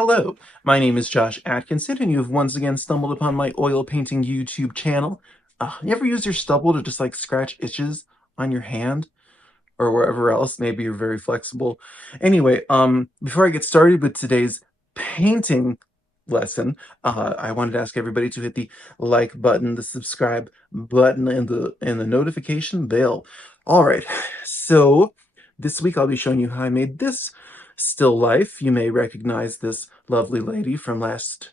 Hello, my name is Josh Atkinson, and you have once again stumbled upon my oil painting YouTube channel. You ever use your stubble to just like scratch itches on your hand or wherever else? Maybe you're very flexible. Anyway, before I get started with today's painting lesson, I wanted to ask everybody to hit the like button, the subscribe button, and the notification bell. All right, so this week I'll be showing you how I made this still life. You may recognize this lovely lady from last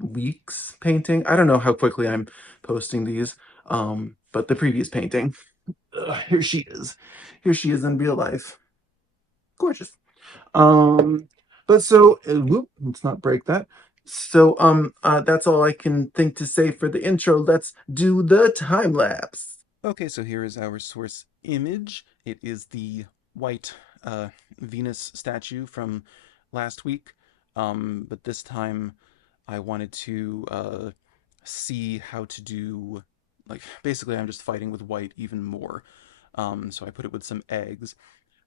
week's painting. I don't know how quickly I'm posting these, but the previous painting. Here she is. Here she is in real life. Gorgeous. Um, but so, whoop, let's not break that. So, that's all I can think to say for the intro. Let's do the time lapse. Okay, so here is our source image. It is the white Venus statue from last week. But this time I wanted to see how to do, like, basically I'm just fighting with white even more. So I put it with some eggs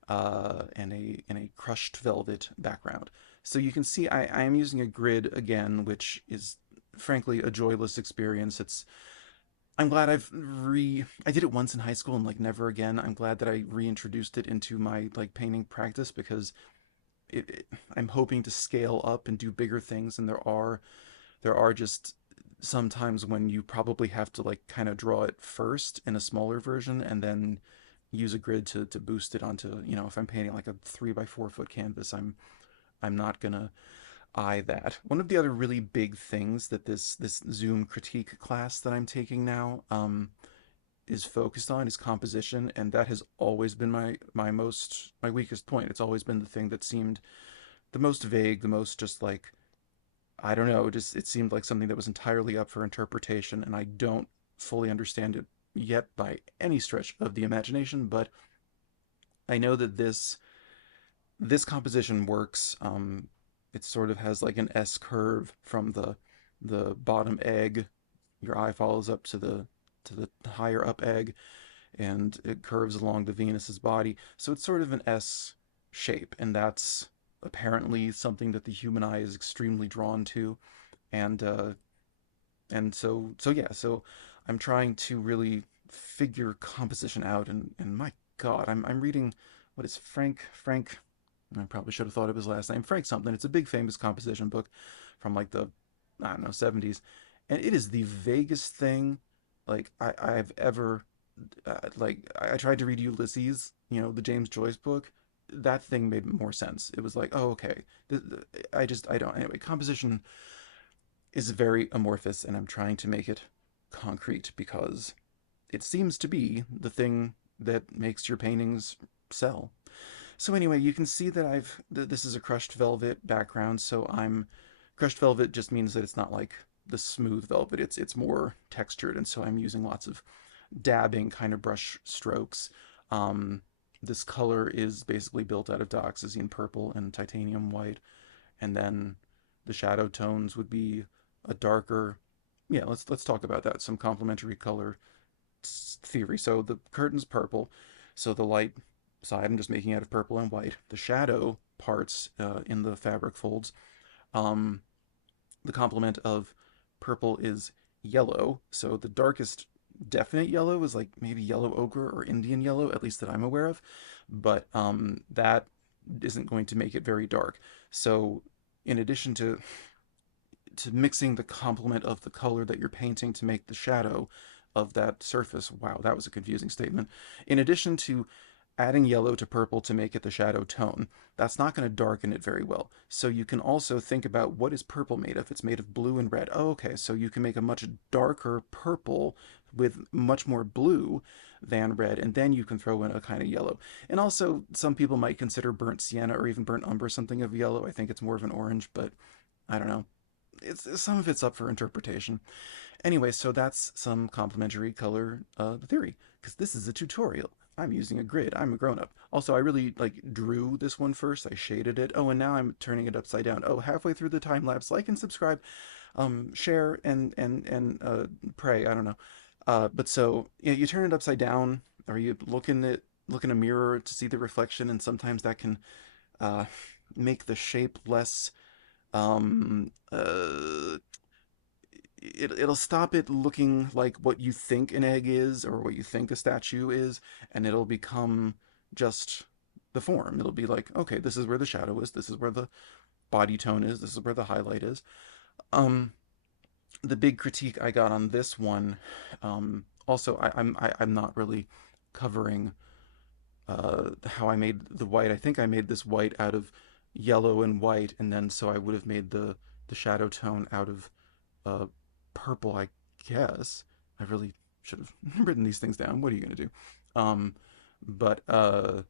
and a crushed velvet background. So you can see I am using a grid again, which is frankly a joyless experience. I'm glad I did it once in high school and like never again. I'm glad that I reintroduced it into my like painting practice because I'm hoping to scale up and do bigger things, and there are just sometimes when you probably have to like kind of draw it first in a smaller version and then use a grid to boost it onto, if I'm painting like a 3 by 4 foot canvas, I'm not gonna eye that. One of the other really big things that this Zoom critique class that I'm taking now is focused on is composition, and that has always been my weakest point. It's always been the thing that seemed the most vague, the most just like, I don't know, just it seemed like something that was entirely up for interpretation, and I don't fully understand it yet by any stretch of the imagination, but I know that this composition works. It sort of has like an S curve from the bottom egg. Your eye follows up to the higher up egg, and it curves along the Venus's body. So it's sort of an S shape, and that's apparently something that the human eye is extremely drawn to. And uh, and so yeah, so I'm trying to really figure composition out, and my God, I'm reading what is Frank. I probably should have thought of his last name, Frank something. It's a big famous composition book from like the, I don't know, 70s, and it is the vaguest thing like I've ever I tried to read Ulysses, the James Joyce book. That thing made more sense. It was like, oh, okay. I don't. Anyway, composition is very amorphous, and I'm trying to make it concrete because it seems to be the thing that makes your paintings sell. So anyway, you can see that this is a crushed velvet background. So I'm crushed velvet just means that it's not like the smooth velvet. It's more textured, and so I'm using lots of dabbing kind of brush strokes. Um, this color is basically built out of dioxazine purple and titanium white, and then the shadow tones would be a darker. Yeah, let's talk about that. Some complementary color theory. So the curtain's purple, so the light side I'm just making out of purple and white. The shadow parts in the fabric folds, um, the complement of purple is yellow. So the darkest definite yellow is like maybe yellow ochre or Indian yellow, at least that I'm aware of. But that isn't going to make it very dark. So in addition to mixing the complement of the color that you're painting to make the shadow of that surface. Wow, that was a confusing statement. In addition to adding yellow to purple to make it the shadow tone, that's not going to darken it very well. So you can also think about, what is purple made of? It's made of blue and red. Oh, okay, so you can make a much darker purple with much more blue than red, and then you can throw in a kind of yellow. And also, some people might consider burnt sienna or even burnt umber something of yellow. I think it's more of an orange, but I don't know. Some of it's up for interpretation. Anyway, so that's some complementary color theory, because this is a tutorial. I'm using a grid. I'm a grown-up. Also, I really like drew this one first. I shaded it. Oh, and now I'm turning it upside down. Oh, halfway through the time lapse, like and subscribe, share and pray. I don't know. But so yeah, you turn it upside down, or you look in a mirror to see the reflection, and sometimes that can uh, make the shape less Um, it'll stop it looking like what you think an egg is or what you think a statue is, and it'll become just the form. It'll be like, okay, this is where the shadow is, this is where the body tone is, this is where the highlight is. Um, the big critique I got on this one, also I'm not really covering how I made the white. I think I made this white out of yellow and white, and then so I would have made the shadow tone out of uh, purple, I guess. I really should have written these things down. What are you gonna do? Um, but uh,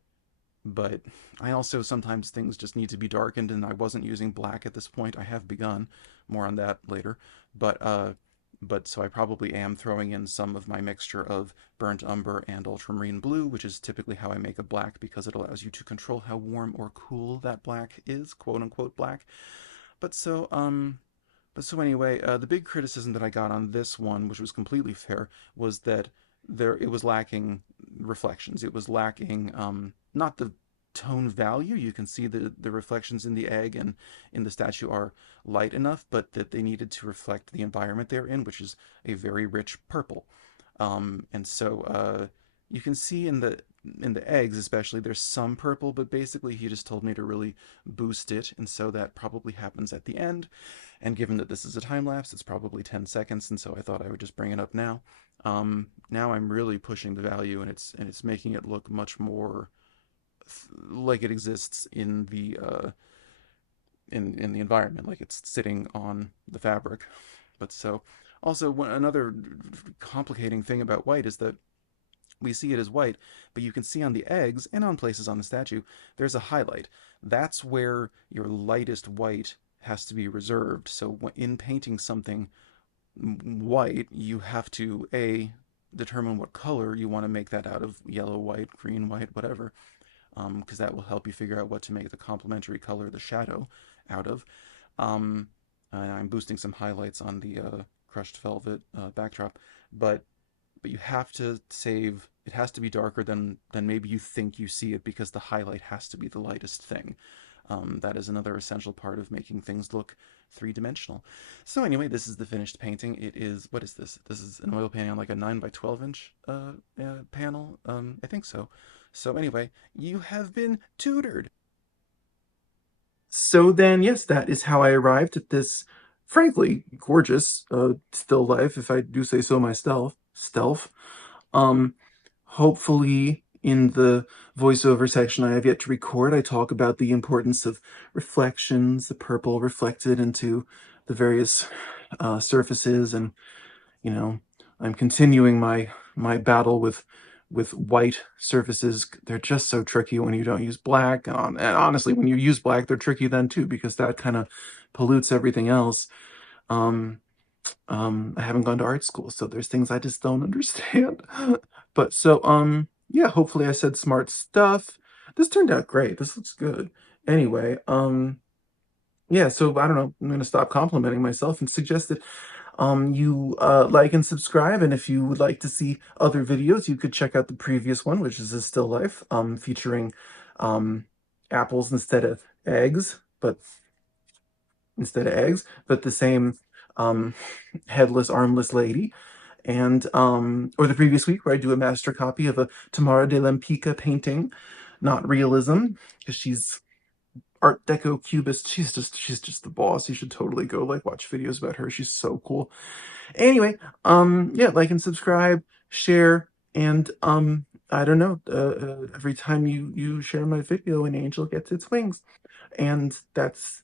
but I also sometimes things just need to be darkened, and I wasn't using black at this point. I have begun. More on that later. But uh, but so I probably am throwing in some of my mixture of burnt umber and ultramarine blue, which is typically how I make a black because it allows you to control how warm or cool that black is, quote unquote black. But so anyway, the big criticism that I got on this one, which was completely fair, was that it was lacking reflections. It was lacking not the tone value. You can see the reflections in the egg and in the statue are light enough, but that they needed to reflect the environment they're in, which is a very rich purple. And so you can see in the eggs especially there's some purple, but basically he just told me to really boost it, and so that probably happens at the end. And given that this is a time lapse, it's probably 10 seconds, and so I thought I would just bring it up now. Now I'm really pushing the value, and it's making it look much more like it exists in the in the environment, like it's sitting on the fabric. But so also another complicating thing about white is that we see it as white, but you can see on the eggs and on places on the statue, there's a highlight. That's where your lightest white has to be reserved. So in painting something white, you have to A, determine what color you want to make that out of, yellow, white, green, white, whatever, because that will help you figure out what to make the complementary color, the shadow, out of. And I'm boosting some highlights on the crushed velvet backdrop, but you have to save. It has to be darker than maybe you think you see it because the highlight has to be the lightest thing. That is another essential part of making things look three-dimensional. So anyway, this is the finished painting. It is, what is this? This is an oil painting on like a 9 by 12 inch panel. I think so. So anyway, you have been tutored. So then, yes, that is how I arrived at this, frankly, gorgeous still life, if I do say so myself. Stealth. Um, Hopefully, in the voiceover section I have yet to record, I talk about the importance of reflections, the purple reflected into the various surfaces, and you know, I'm continuing my battle with white surfaces. They're just so tricky when you don't use black. And honestly, when you use black, they're tricky then too, because that kind of pollutes everything else. Um, I haven't gone to art school, so there's things I just don't understand. But so, yeah, hopefully I said smart stuff. This turned out great. This looks good. Anyway, yeah, so I don't know. I'm gonna stop complimenting myself and suggest that you like and subscribe. And if you would like to see other videos, you could check out the previous one, which is a still life, featuring um apples instead of eggs, but the same um headless, armless lady. And or the previous week where I do a master copy of a Tamara de Lempicka painting, not realism, because she's Art Deco cubist. She's just the boss. You should totally go like watch videos about her. She's so cool. Anyway, yeah, like and subscribe, share, and I don't know. Every time you share my video, an angel gets its wings, and that's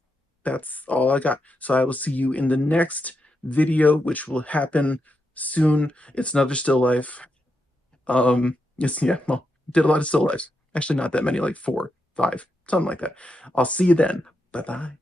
all I got. So I will see you in the next video, which will happen soon. It's another still life. Yes, yeah. Well, did a lot of still lives. Actually, not that many, like 4, 5, something like that. I'll see you then. Bye bye.